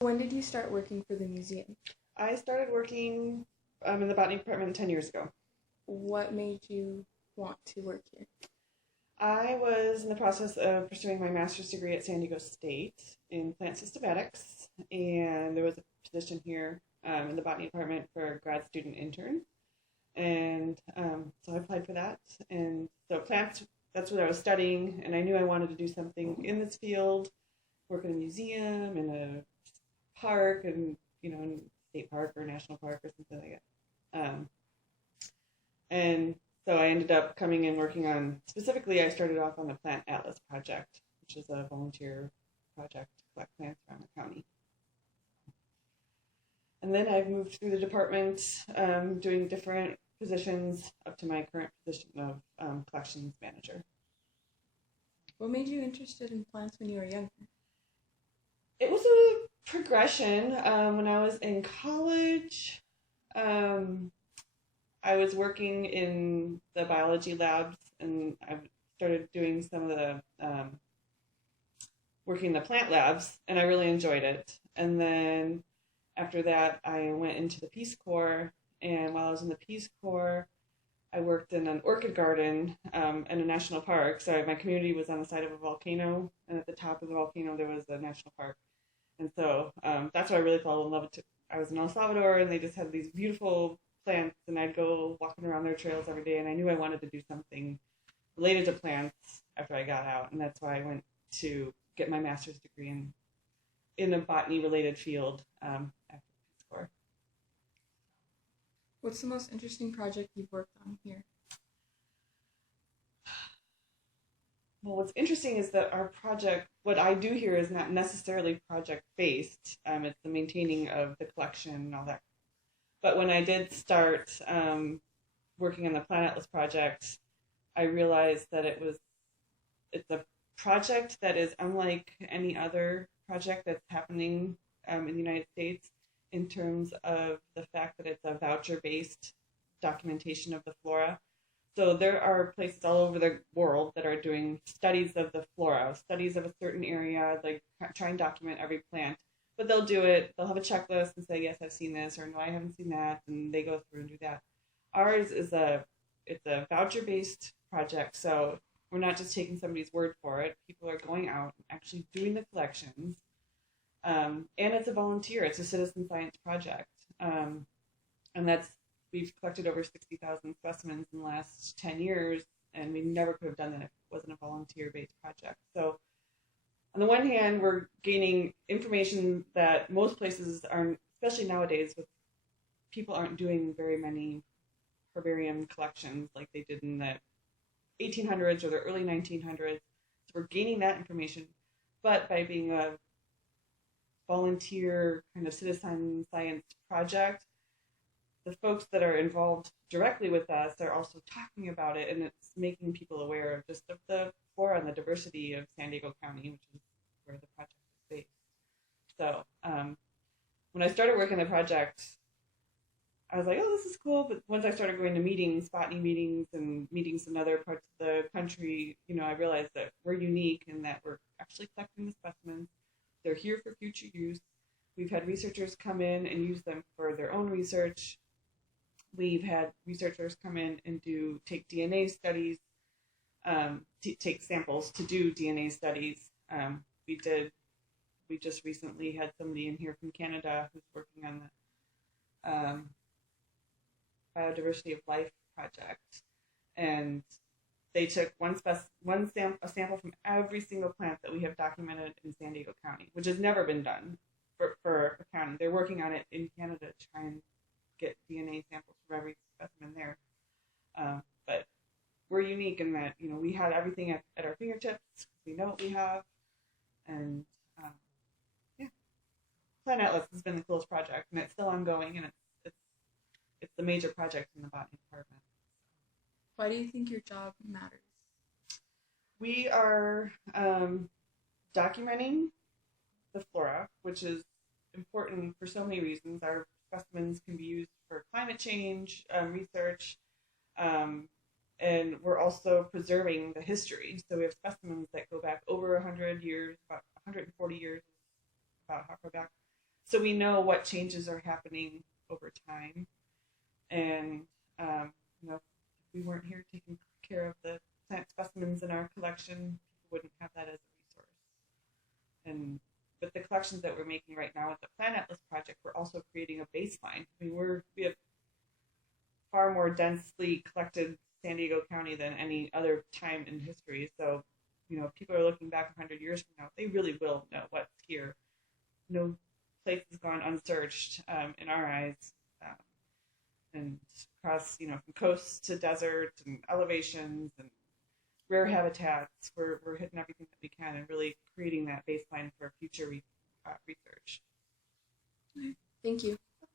When did you start working for the museum? I started working in the botany department 10 years ago. What made you want to work here? I was in the process of pursuing my master's degree at San Diego State in plant systematics, and there was a position here in the botany department for a grad student intern. And so I applied for that. And so plants, that's what I was studying, and I knew I wanted to do something in this field, work in a museum, in a park, and, in a state park or a national park or something like that. And so I ended up coming and working on, specifically, I started off on the Plant Atlas Project, which is a volunteer project to collect plants around the county. And then I've moved through the department, doing different positions up to my current position of collections manager. What made you interested in plants when you were younger? It was a progression. When I was in college, um, I was working in the biology labs, and I started doing some of the working in the plant labs, and I really enjoyed it. And then after that, I went into the Peace Corps, and while I was in the Peace Corps, I worked in an orchid garden in a national park. So my community was on the side of a volcano, and at the top of the volcano there was a national park. And so that's why I really fell in love with it. I was in El Salvador, and they just had these beautiful plants, and I'd go walking around their trails every day, and I knew I wanted to do something related to plants after I got out, and that's why I went to get my master's degree in a botany related field after Peace Corps. What's the most interesting project you've worked on here? Well, what's interesting is that our project, what I do here, is not necessarily project based. It's the maintaining of the collection and all that. But when I did start working on the Plant Atlas project, I realized that it's a project that is unlike any other project that's happening in the United States in terms of the fact that it's a voucher based documentation of the flora. So there are places all over the world that are doing studies of the flora, studies of a certain area, like try and document every plant. But they'll do it, they'll have a checklist and say, yes, I've seen this, or no, I haven't seen that, and they go through and do that. Ours is it's a voucher based project, so we're not just taking somebody's word for it. People are going out and actually doing the collections. And it's a volunteer, it's a citizen science project. And we've collected over 60,000 specimens in the last 10 years, and we never could have done that if it wasn't a volunteer-based project. So on the one hand, we're gaining information that most places aren't, especially nowadays, with people aren't doing very many herbarium collections like they did in the 1800s or the early 1900s. So we're gaining that information, but by being a volunteer kind of citizen science project, the folks that are involved directly with us are also talking about it, and it's making people aware of just the flora and the diversity of San Diego County, which is where the project is based. So when I started working the project, I was like, oh, this is cool. But once I started going to meetings, botany meetings, and meetings in other parts of the country, I realized that we're unique in that we're actually collecting the specimens. They're here for future use. We've had researchers come in and use them for their own research. We've had researchers come in and take DNA studies, take samples to do DNA studies. We just recently had somebody in here from Canada who's working on the Biodiversity of Life project, and they took a sample from every single plant that we have documented in San Diego County, which has never been done for a county. They're working on it in Canada to try and get DNA samples from every specimen there. But we're unique in that, we had everything at our fingertips. We know what we have. And yeah, Plant Atlas has been the coolest project, and it's still ongoing, and it's the major project in the botany department. Why do you think your job matters? We are documenting the flora, which is important for so many reasons. Our specimens can be used for climate change research, and we're also preserving the history. So we have specimens that go back over 100 years, about 140 years, about how far back. so we know what changes are happening over time. And, you know, if we weren't here taking care of the plant specimens in our collection, people wouldn't have that as a resource. And with the collections that we're making right now with the Plant Atlas project, we're also creating a baseline. I mean, we have far more densely collected San Diego County than any other time in history. So, you know, if people are looking back 100 years from now, they really will know what's here. No place has gone unsearched in our eyes. Um, and across, you know, from coast to desert and elevations and rare habitats, we're hitting everything that we can and really creating that baseline for future research. Thank you.